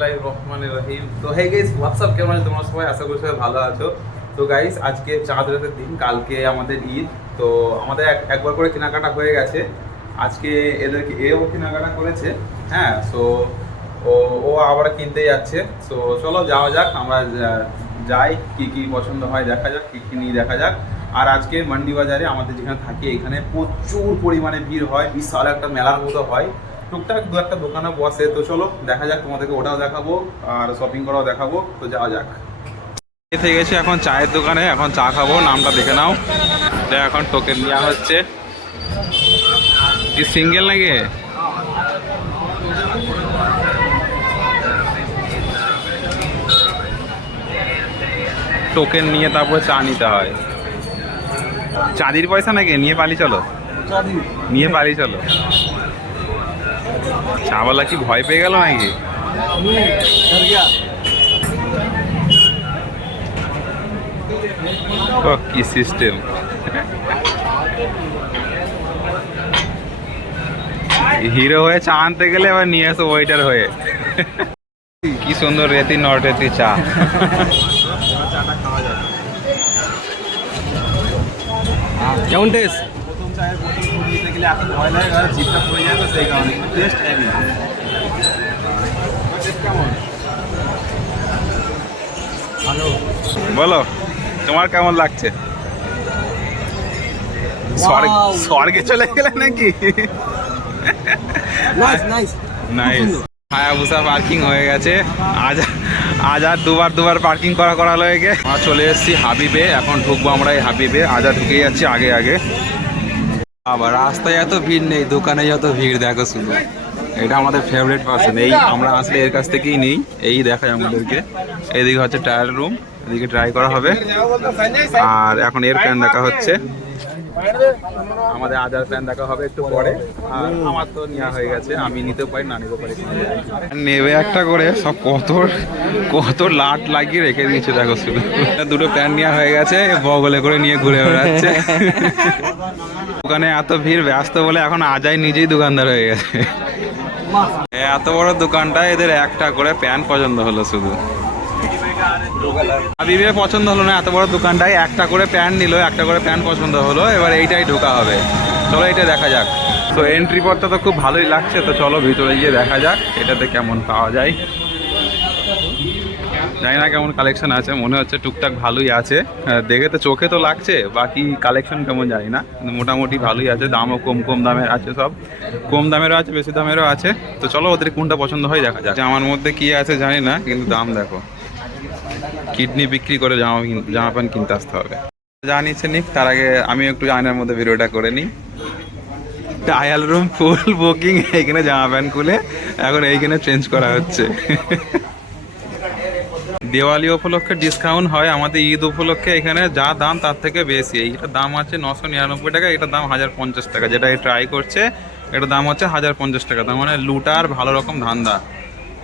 বিসমিল্লাহির রহমানির রহিম। তো হে গাইস হোয়াটসঅ্যাপ কেমন আছো তোমরা সবাই? আশা করি সবাই ভালো আছো। তো গাইস আজকে চাঁদ রাতের দিন, কালকে আমাদের ঈদ। তো আমাদের এক- একবার করে কেনাকাটা হয়ে গেছে। আজকে এদেরকে এও কেনাকাটা করেছে হ্যাঁ সো ও ও আবার কিনতে যাচ্ছে। সো চলো যাওয়া যাক, আমরা যাই, কি কি পছন্দ হয় দেখা যাক, কি কি নিয়ে দেখা যাক। আর আজকে মান্ডি বাজারে আমাদের যেখানে থাকি, এখানে প্রচুর পরিমাণে ভিড় হয়, বিশাল একটা মেলার মতো হয়। টুকটাক দু একটা দোকানে বসে। তো চলো দেখা যাক তোমাদেরকে ওটাও দেখাবো আর শপিং করাও দেখাবো তো যাওয়া যাক। থেকে গেছি এখন চায়ের দোকানে এখন চা খাব নামটা দেখে নাও। এখন টোকেন নেওয়া হচ্ছে। কি সিঙ্গেল নাকি? টোকেন নিয়ে তারপরে চা নিতে হয়। চাঁদির পয়সা নাকি? নিয়ে পালি চলো। নিয়ে পালি চলো। চাওয়ালা কি ভয় পেয়ে গেল নাকি? কি সিস্টেম হিরো হয়ে চা আনতে গেলে এবার নিয়ে আসো ওয়েটার হয়ে। কি সুন্দর রেতি, নট রেতি চা। কেমন টেস্ট গেলে এখন ভয় লাগে আর জিভটা পড়ে যাবে সেই কারণে। টেস্ট কেমন ভালো বলো তোমার কেমন লাগছে? স্বর্গে চলে গেলে নাকি? নাইস হায়াবুসা পার্কিং হয়ে গেছে। আজ আজ আর দুবার দুবার পার্কিং করা করা লেগে আমরা চলে এসেছি হাবিবে এখন ঢুকবো আমরা এই হাবিবে। আজ আর ঢুকে যাচ্ছি আগে আগে। আবার রাস্তায় এত ভিড় নেই, দোকানে যত ভিড়, দেখো শুধু। এটা আমাদের ফেভারিট পার্সন এই আমরা আসলে এর কাছ থেকেই নেই। এই দেখায় আমাদেরকে। এদিকে হচ্ছে টায়ার রুম এদিকে ট্রাই করা হবে। আর এখন এর কেন দেখা হচ্ছে। আমাদের আদার প্ল্যান দেখা হবে একটু পরে। আর আমার তো নেওয়া হয়ে গেছে, আমি নিতে পারি, না নিতে পারি। নেবে একটা করে, সব কত কত লাট লাগিয়ে রেখে দিয়েছে, দেখো শুধু। দুটো প্যান্ট নেওয়া হয়ে গেছে, বগলে করে নিয়ে ঘুরে বেড়াচ্ছে। দোকানে এত ভিড়, ব্যস্ত বলে এখন আজাই নিজেই দোকানদার হয়ে গেছে। এত বড় দোকানটা, এদের একটা করে প্যান্ট পছন্দ হলো শুধু। পছন্দ হলো না, এত বড় দোকানটায় একটা করে প্যান্ট নিল, একটা করে প্যান্ট পছন্দ হলো, এবার এইটাই ঢোকা হবে। চলো এটা দেখা যাক। তো এন্ট্রি পথটা তো খুব ভালোই লাগছে, তো চলো ভিতরে গিয়ে দেখা যাক, এটাতে কেমন পাওয়া যায়। জানি না কেমন কালেকশন আছে, মনে হচ্ছে টুকটাক ভালোই আছে। দেখে তো চোখে তো লাগছে, বাকি কালেকশন কেমন জানি না, কিন্তু মোটামুটি ভালোই আছে, দামও কম কম দামের আছে সব। কম দামেরও আছে, বেশি দামেরও আছে। তো চলো ওদের কোনটা পছন্দ হয় দেখা যাক। আমার মধ্যে কি আছে জানি না, কিন্তু দাম দেখো। কিডনি বিক্রি করে জামা জামা প্যান্ট কিনতে আসতে হবে। যা নিচ্ছে নিক, তার আগে আমি একটু আয়নার মধ্যে ভিডিওটা করে নিই। ট্রায়াল রুম ফুল বুকিং, এইখানে জামা প্যান্ট খুলে এখন এইখানে চেঞ্জ করা হচ্ছে। দেওয়ালি উপলক্ষে ডিসকাউন্ট হয়, আমাদের ঈদ উপলক্ষে এখানে যা দাম তার থেকে বেশি। এইটার দাম আছে নশো নিরানব্বই টাকা এটার দাম হাজার পঞ্চাশ টাকা। যেটা ট্রাই করছে, এটার দাম হচ্ছে হাজার পঞ্চাশ টাকা। তার মানে লুটার ভালো রকম ধান্দা।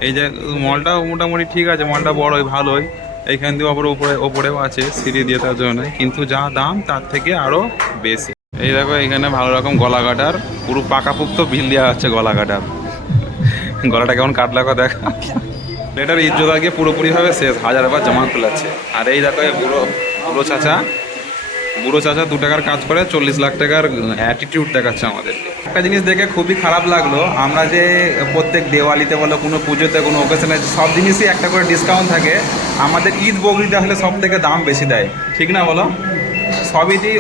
এই যে মলটা মোটামুটি ঠিক আছে, মলটা বড়ই, ভালোই। এইখান দিয়ে ওপরে উপরে, ওপরেও আছে সিঁড়ি দিয়ে তার জন্য। কিন্তু যা দাম, তার থেকে আরও বেশি। এই দেখো এখানে ভালো রকম গলা কাটার পুরো পাকাপুক্ত বিল দেওয়া হচ্ছে গলা কাটার গলাটা কেমন কাটলা কথা দেখা। এটার ইজ্জত আগে পুরোপুরিভাবে শেষ, হাজার বার জামা খোলাচ্ছে আর এই দেখো বুড়ো বুড়ো চাচা বুড়ো চাচা দু টাকার কাজ করে চল্লিশ লাখ টাকার অ্যাটিটিউড দেখাচ্ছে আমাদের একটা জিনিস দেখে খুবই খারাপ লাগল। আমরা যে প্রত্যেক দেওয়ালিতে বলো, কোনো পুজোতে, কোনো ওকেশনে সব জিনিসই একটা করে ডিসকাউন্ট থাকে। আমাদের ঈদ বগরিতে আসলে সব থেকে দাম বেশি দেয়। ঠিক না বলো? দিয়ে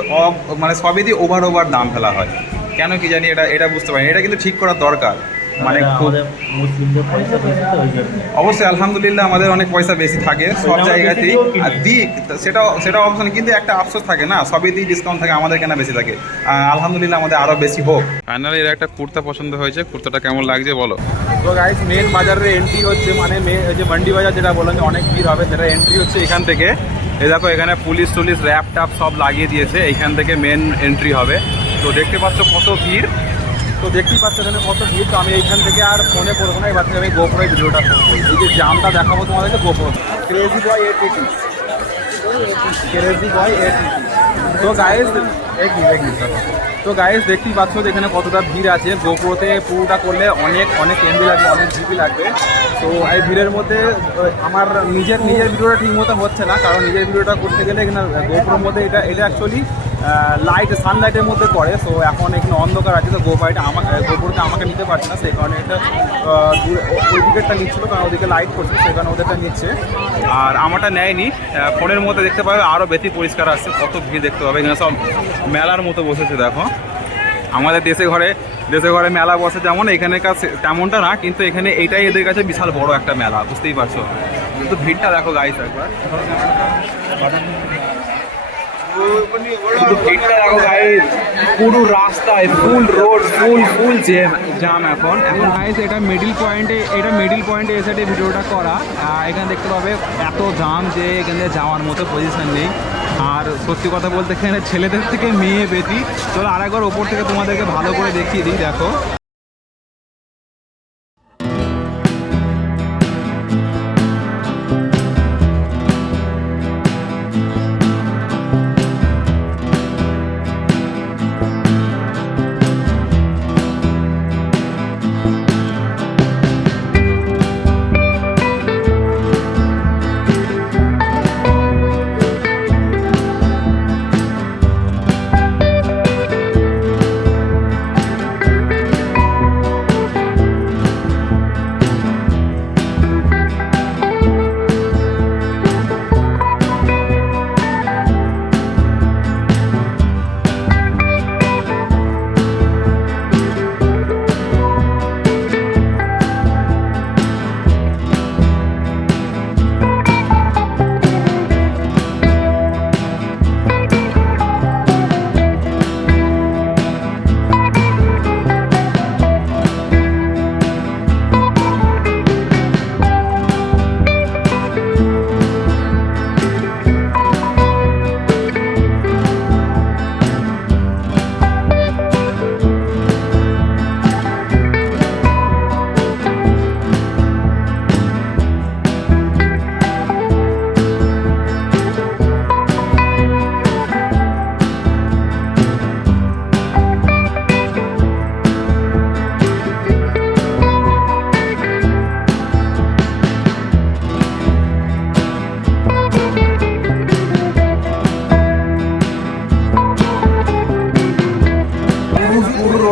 মানে সবই ওভার ওভার দাম ফেলা হয়। কেন কি জানি এটা এটা বুঝতে পারি এটা কিন্তু ঠিক করা দরকার। মানে জন্য। অবশ্যই আলহামদুলিল্লাহ আমাদের অনেক পয়সা বেশি থাকে সব জায়গাতেই। আর দিক সেটাও সেটা অপশন কিন্তু একটা আফসোস থাকে না সবই দিয়ে ডিসকাউন্ট থাকে আমাদের কেনা বেশি থাকে? আলহামদুলিল্লাহ আমাদের আরও বেশি হোক। ফাইনালি এর একটা কুর্তা পছন্দ হয়েছে কুর্তাটা কেমন লাগছে বলো? তো গাইস মেন বাজারের এন্ট্রি হচ্ছে মানে মে যে মান্ডি বাজার যেটা বললাম যে অনেক ভিড় হবে সেটা এন্ট্রি হচ্ছে এখান থেকে। এই দেখো এখানে পুলিশ টুলিশ র্যাপ ট্যাপ সব লাগিয়ে দিয়েছে এইখান থেকে মেন এন্ট্রি হবে। তো দেখতে পাচ্ছ কত ভিড়। তো দেখতেই পাচ্ছ এখানে কত ভিড়। তো আমি এইখান থেকে আর ফোনে করব না, এবার থেকে আমি গোপুরের ভিডিওটা করব। এই যে জামটা দেখাবো তোমাদেরকে গোপুর crazy boy ATT crazy boy ATT তো গায়েস এক তো গায়েস দেখতেই পাচ্ছ যে এখানে কতটা ভিড় আছে। গোপ্রোতে পুরোটা করলে অনেক অনেক এমবি লাগবে, অনেক জিবি লাগবে। তো এই ভিড়ের মধ্যে আমার নিজের নিজের ভিডিওটা ঠিক মতো হচ্ছে না, কারণ নিজের ভিডিওটা করতে গেলে এখানে গোপ্রোর মধ্যে এটা এটা অ্যাকচুয়ালি লাইট সানলাইটের মধ্যে করে সো এখন এখানে অন্ধকার আছে, তো গোপাইটা আমাকে গোপ্রোটা আমাকে নিতে পারছে না সেই কারণে এটা ওই দিকেরটা নিচ্ছিল, কারণ ওদিকে লাইট করছে সেই কারণে ওদেরটা নিচ্ছে। আর আমারটা নেয়নি ফোনের মধ্যে দেখতে পাবে আরও বেশি পরিষ্কার আসছে, কত ভিড় দেখতে পাবে, এখানে সব মেলার মতো বসেছে, দেখো। আমাদের দেশে ঘরে দেশে ঘরে মেলা বসে যেমন, এখানে কাছে তেমনটা না, কিন্তু এখানে এইটাই এদের কাছে বিশাল বড় একটা মেলা, বুঝতেই পারছ। কিন্তু ভিড়টা দেখো গাইস একবার। পুরো রাস্তায় ফুল রোড ফুল ফুল জ্যাম জাম এখন। এখন গাইস এটা মিডিল পয়েন্টে এটা মিডিল পয়েন্টে এসে ভিডিওটা করা এখানে দেখতে পাবে এত জাম যে এখানে যাওয়ার মতো পজিশন নেই। আর সত্যি কথা বলতে, এখানে ছেলেদের থেকে মেয়ে বেশি চলো আরেকবার ওপর থেকে তোমাদেরকে ভালো করে দেখিয়ে দিই, দেখো।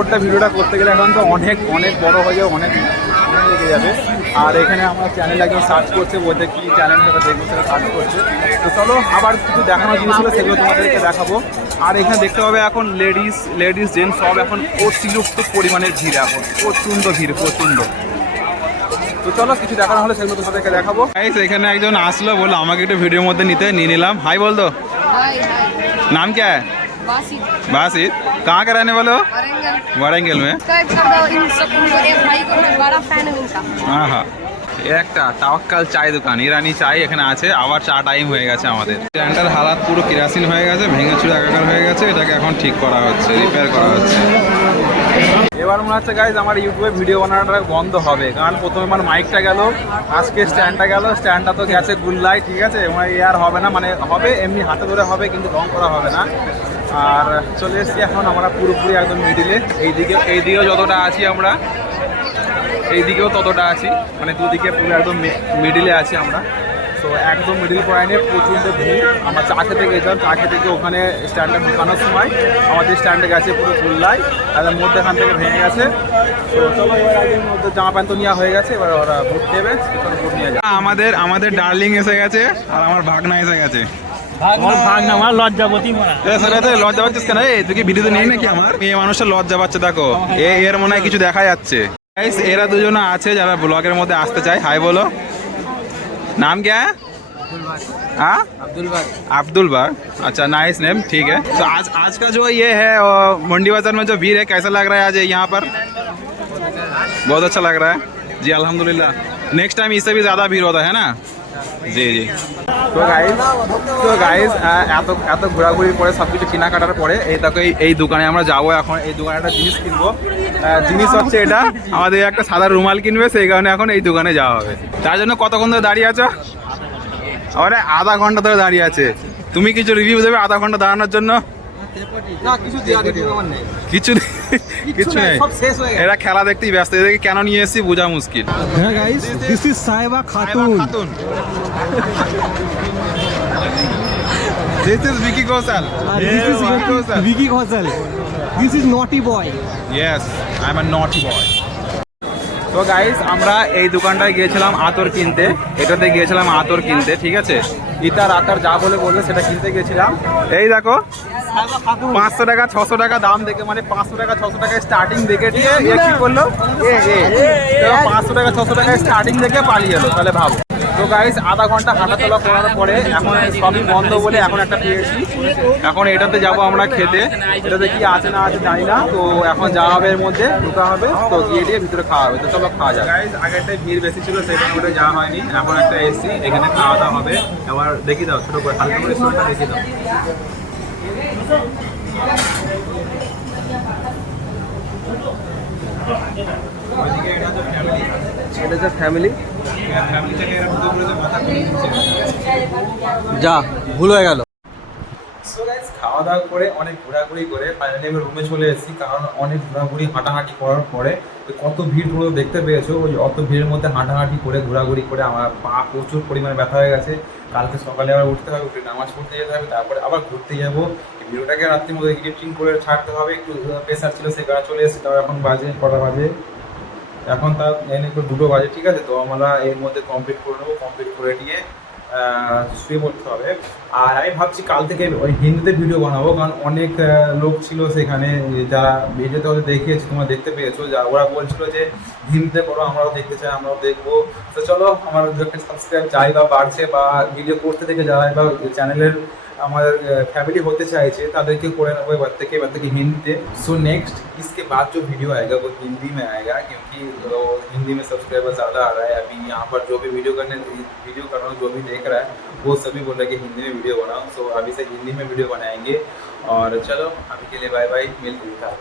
উপরটা ভিডিওটা করতে গেলে এখন তো অনেক অনেক বড় হয়ে যাবে অনেক লেগে যাবে। আর এখানে আমার চ্যানেল একদম সার্চ করছে বলতে কী চ্যানেল সেটা দেখব সেটা সার্চ করছে। তো চলো আবার কিছু দেখানো জিনিস হলো সেগুলো তোমাদেরকে দেখাবো। আর এখানে দেখতে পাবে এখন লেডিস লেডিস জেন্টস সব এখন অতিরিক্ত পরিমাণের ভিড় এখন প্রচণ্ড ভিড় প্রচণ্ড। তো চলো কিছু দেখানো হলে সেগুলো তোমাদেরকে দেখাবো। এখানে একজন আসলো বলল আমাকে একটু ভিডিওর মধ্যে নিতে নিয়ে নিলাম। হাই বলতো? নাম কে? बासित बासित कहाँ के रहने वाले हो वारंगल वारंगल में सब्सक्राइब कर दो इन सब उनको एक भाई को मैं बड़ा फैन हूँ इनका হ্যাঁ হ্যাঁ এ একটা তাওয়াক্কাল চায় দোকান ইরানি চাই এখানে আছে আবার চা টাইম হয়ে গেছে আমাদের স্ট্যান্ডার হালাত পুরো কেরাসিন হয়ে গেছে ভেঙে চুরে একাকার হয়ে গেছে এটাকে এখন ঠিক করা হচ্ছে রিপেয়ার করা হচ্ছে এবার মনে হচ্ছে গাইজ আমার ইউটিউবে ভিডিও বানানোটা বন্ধ হবে কারণ প্রথমে আমার মাইকটা গেল আজকে স্ট্যান্ডটা গেল স্ট্যান্ডটা তো গেছে গুল্লাই ঠিক আছে মানে এ আর হবে না মানে হবে এমনি হাতে ধরে হবে কিন্তু রং করা হবে না আর চলে এসেছি এখন আমরা পুরোপুরি একদম মিডিলে এইদিকে এইদিকেও যতটা আছি আমরা, এইদিকেও ততটা আছি। মানে দুদিকে পুরো একদম মিডিলে আছি আমরা। তো একদম মিডিল পয়েন্টে প্রচণ্ড ভিড়। আমরা চা খেতে গেছিলাম। চা খেতে গিয়ে ওখানে স্ট্যান্ডে ঢোকানোর সময় আমাদের স্ট্যান্ডে গেছে পুরো ফুল্লাই তাদের মধ্যে এখান থেকে ভেঙে গেছে। তো একদিন জামা প্যান্ট তো নেওয়া হয়ে গেছে। এবার ওরা বুট দেবে। বুট নিয়ে আমাদের আমাদের ডার্লিং এসে গেছে। আর আমার ভাগনা এসে গেছে। আমার ভাগ না আমার লজ্জাবতী মারা সেটাতে লজ্জা পাচ্ছিস কেন এই তুই কি ভিডিওতে নেই নাকি আমার মেয়ে মানুষের লজ্জা পাচ্ছে দেখো এ এর মনে হয় কিছু দেখা যাচ্ছে Guys, এরা দুজনে আছে যারা ব্লগের মধ্যে আসতে চায় হাই বলো नाम क्या है हाँ अब्दुल बाग अब्दुल बाग अच्छा नाइस नेम ठीक है तो आज आज का जो ये है अ, मंडी बाजार में जो भीड़ है कैसा लग रहा है आज यहाँ पर बहुत अच्छा लग रहा है जी अल्हम्दुलिल्लाह नेक्स्ट टाइम इससे भी ज़्यादा भीड़ होता है ना জি জি। তো গাইজ তো গাইজ এত এত ঘোরাঘুরির পরে সব কিছু কেনাকাটার পরে এই দেখো, এই দোকানে আমরা যাব এখন। এই দোকানে একটা জিনিস কিনবো। জিনিস হচ্ছে এটা, আমাদের একটা সাদা রুমাল কিনবে, সেই কারণে এখন এই দোকানে যাওয়া হবে। তার জন্য কতক্ষণ ধরে দাঁড়িয়ে আছো? আরে, আধা ঘণ্টা ধরে দাঁড়িয়ে আছে। তুমি কিছু রিভিউ দেবে আধা ঘণ্টা দাঁড়ানোর জন্য? কিছু কিছু নেই কিছু নেই সব শেষ হয়ে গেছে। এরা খেলা দেখতেই ব্যস্ত এদেরকে কেন নিয়ে এসেছি বোঝা মুশকিল। হ্যাঁ guys this is Saheba Khatun. Khatun. This is Vicky Gosal. this this is Vicky Ghosal. Vicky Ghosal this is naughty boy Yes, I'm a naughty boy. তো গাইস আমরা এই দোকানটায় গিয়েছিলাম আতর কিনতে। এটাতে গিয়েছিলাম আতর কিনতে, ঠিক আছে? ইতার আতার যা বলে বলবে সেটা কিনতে গিয়েছিলাম। এই দেখো, পাঁচশো টাকা, ছশো টাকা দাম দেখে মানে পাঁচশো টাকা, ছশো টাকা স্টার্টিং দেখে দিয়ে কি করল? পাঁচশো টাকা, ছশো টাকা স্টার্টিং দেখে পালিয়ে এলো, তাহলে ভাবো। তো গাইস আধা ঘণ্টা হাঁটাচলা করার পরে এখন সবই বন্ধ বলে এখন একটা পেয়েছি। এখন এটাতে যাব আমরা খেতে। এটাতে কি আছে না আছে জানি না। তো এখন যাওয়া হবে এর মধ্যে, ঢুকা হবে, তো গিয়ে দিয়ে ভিতরে খাওয়া হবে। তো চলো খাওয়া যাক। গাইস আগেরটাই ভিড় বেশি ছিল সেটা করে যাওয়া হয়নি। এখন একটা এসি এখানে খাওয়া দাওয়া হবে। এবার দেখি দাও, ছোট করে, হালকা করে স্টোরটা দেখি দাও। ওইদিকে এটা তো ফ্যামিলি এটা যে ফ্যামিলি যা ভুল হয়ে গেল। সো গাইস খাওয়া দাওয়া করে অনেক ঘোরাঘুরি করে ফাইনালি আমি রুমে চলে এসেছি কারণ অনেক ঘোরাঘুরি হাঁটাহাঁটি করার পরে তো কত ভিড় পুরো দেখতে পেয়েছ ওই অত ভিড়ের মধ্যে হাঁটাহাঁটি করে ঘোরাঘুরি করে আমার পা প্রচুর পরিমাণে ব্যথা হয়ে গেছে। কালকে সকালে আবার উঠতে হবে উঠে নামাজ পড়তে যেতে হবে তারপরে আবার ঘুরতে যাব। ভিডিওটাকে রাত্রির মধ্যে এডিটিং করে ছাড়তে হবে একটু প্রেশার ছিল সে কারণে চলে এসেছি তাও এখন বাজে কটা বাজে? এখন তার এনে দুটো বাজে, ঠিক আছে? তো আমরা এর মধ্যে কমপ্লিট করে নেব কমপ্লিট করে নিয়ে শুয়ে পড়তে হবে। আর আমি ভাবছি কাল থেকে ওই হিন্দিতে ভিডিও বানাবো, কারণ অনেক লোক ছিল সেখানে, যারা ভিডিওতে ওদের দেখিয়েছি, তোমরা দেখতে পেয়েছ। যা, ওরা বলছিল যে, হিন্দিতে করো, আমরাও দেখতে চাই, আমরাও দেখব। তো চলো, আমার সাবস্ক্রাইব চাই বা বাড়ছে বা ভিডিও করতে থেকে যারা বা চ্যানেলের আমার फैमिली होते चाहे तादर के कोरियन वो बत्ते के बत्ते की हिंदी सो नेक्स्ट इसके बाद जो वीडियो आएगा, वो हिंदी में आएगा, क्योंकि हिंदी में सब्सक्राइबर ज़्यादा आ रहा है। अभी यहाँ पर जो भी वीडियो करने वीडियो कर रहा हूँ, जो भी देख रहा है, वो सभी बोल रहे हैं कि हिंदी में वीडियो बनाऊँ सो अभी से हिंदी में वीडियो बनाएँगे। और चलो, अभी के लिए बाय बाय मिलते हैं।